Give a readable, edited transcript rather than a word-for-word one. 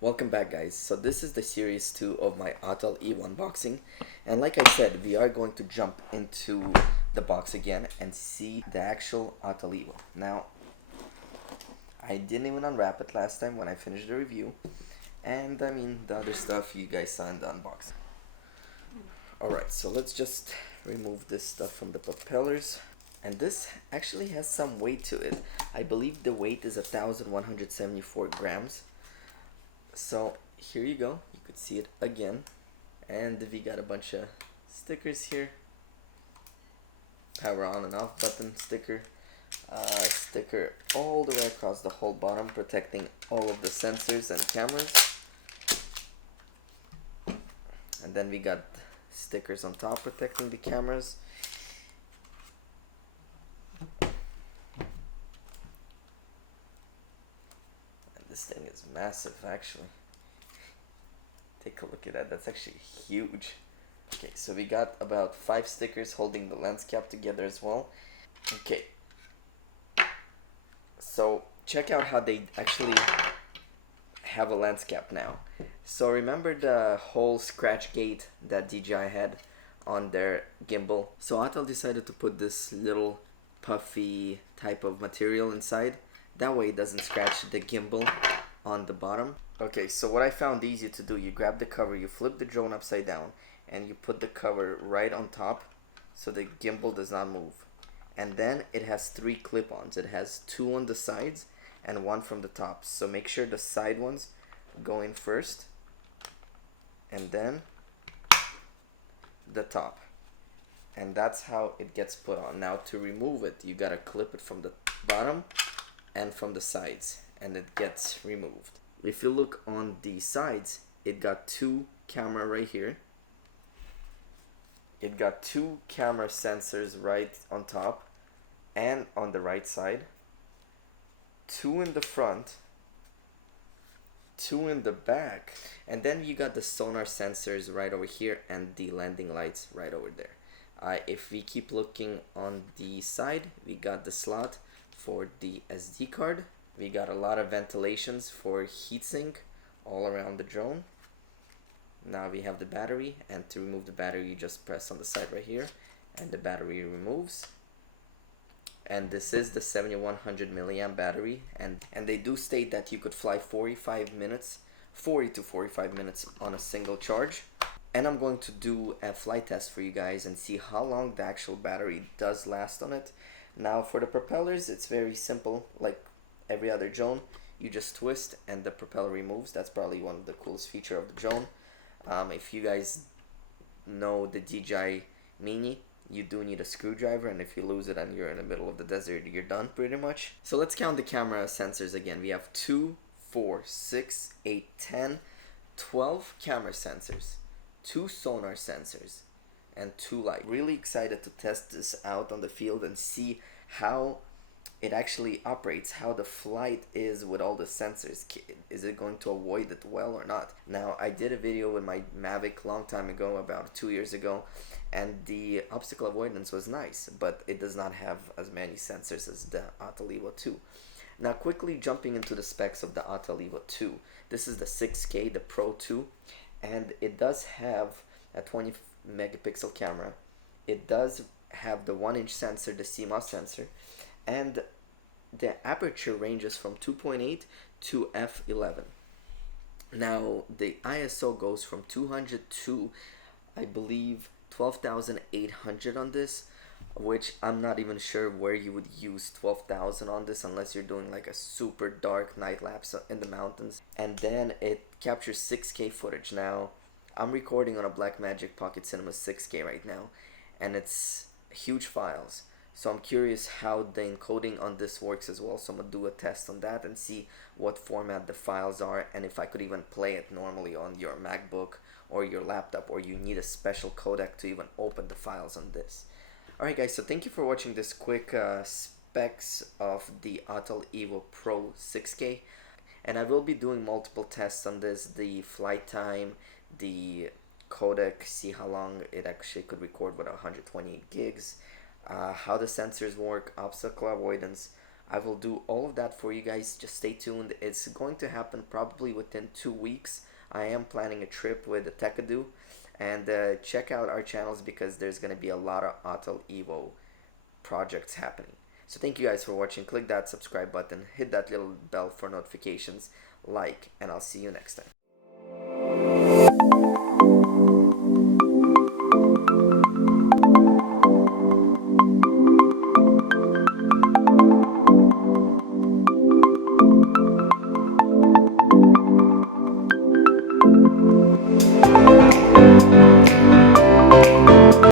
Welcome back, guys. So this is the series 2 of my Autel Evo unboxing, and like I said, we are going to jump into the box again and see the actual Autel Evo. Now, I didn't even unwrap it last time when I finished the review, and I mean the other stuff you guys saw in the unboxing. Alright, so let's just remove this stuff from the propellers. And this actually has some weight to it. I believe the weight is 1,174 grams. So here you go, you could see it again, and we got a bunch of stickers here. Power on and off button sticker, sticker all the way across the whole bottom, protecting all of the sensors and cameras. And then we got stickers on top protecting the cameras. And this thing is massive, actually. Take a look at that, that's actually huge. Okay, so we got about 5 stickers holding the lens cap together as well. Okay, so check out how they actually have a lens cap now. So remember the whole scratch gate that DJI had on their gimbal? So Autel decided to put this little puffy type of material inside. That way it doesn't scratch the gimbal on the bottom. Okay, so what I found easy to do, you grab the cover, you flip the drone upside down, and you put the cover right on top so the gimbal does not move. And then it has 3 clip-ons. It has 2 on the sides and 1 from the top. So make sure the side ones go in first, and then the top. And that's how it gets put on. Now to remove it, you gotta clip it from the bottom and from the sides, and it gets removed. If you look on the sides, it got 2 camera right here. It got 2 camera sensors right on top and on the right side, 2 in the front, 2 in the back, and then you got the sonar sensors right over here and the landing lights right over there. If we keep looking on the side, we got the slot for the SD card. We got a lot of ventilations for heatsink all around the drone. Now we have the battery, and to remove the battery you just press on the side right here and the battery removes. And this is the 7100 milliamp battery, and they do state that you could fly 40 to 45 minutes on a single charge. And I'm going to do a flight test for you guys and see how long the actual battery does last on it. Now for the propellers, it's very simple. Like every other drone, you just twist and the propeller removes. That's probably one of the coolest feature of the drone. If you guys know the DJI Mini, you do need a screwdriver, and if you lose it and you're in the middle of the desert, you're done pretty much. So let's count the camera sensors again. We have 2, 4, 6, 8, 10, 12 camera sensors, 2 sonar sensors, and 2 lights. Really excited to test this out on the field and see how it actually operates, how the flight is with all the sensors. Is it going to avoid it well or not? Now, I did a video with my Mavic long time ago, about 2 years ago, and the obstacle avoidance was nice, but it does not have as many sensors as the Autel Evo 2. Now, quickly jumping into the specs of the Autel Evo 2. This is the 6K, the Pro 2, and it does have a 20 megapixel camera. It does have the 1-inch sensor, the CMOS sensor, and the aperture ranges from 2.8 to f11. Now the ISO goes from 200 to, I believe, 12,800 on this, which I'm not even sure where you would use 12,000 on this unless you're doing like a super dark night lapse in the mountains. And then it captures 6K footage. Now I'm recording on a Blackmagic Pocket Cinema 6K right now, and it's huge files. So I'm curious how the encoding on this works as well. So I'm gonna do a test on that and see what format the files are, and if I could even play it normally on your MacBook or your laptop, or you need a special codec to even open the files on this. Alright guys, so thank you for watching this quick specs of the Autel Evo Pro 6K. And I will be doing multiple tests on this, the flight time, the codec, see how long it actually could record with 128 gigs. How the sensors work, obstacle avoidance, I will do all of that for you guys. Just stay tuned. It's going to happen probably within 2 weeks. I am planning a trip with the Techaton, and check out our channels because there's going to be a lot of Autel Evo projects happening. So thank you guys for watching. Click that subscribe button, hit that little bell for notifications, like, and I'll see you next time.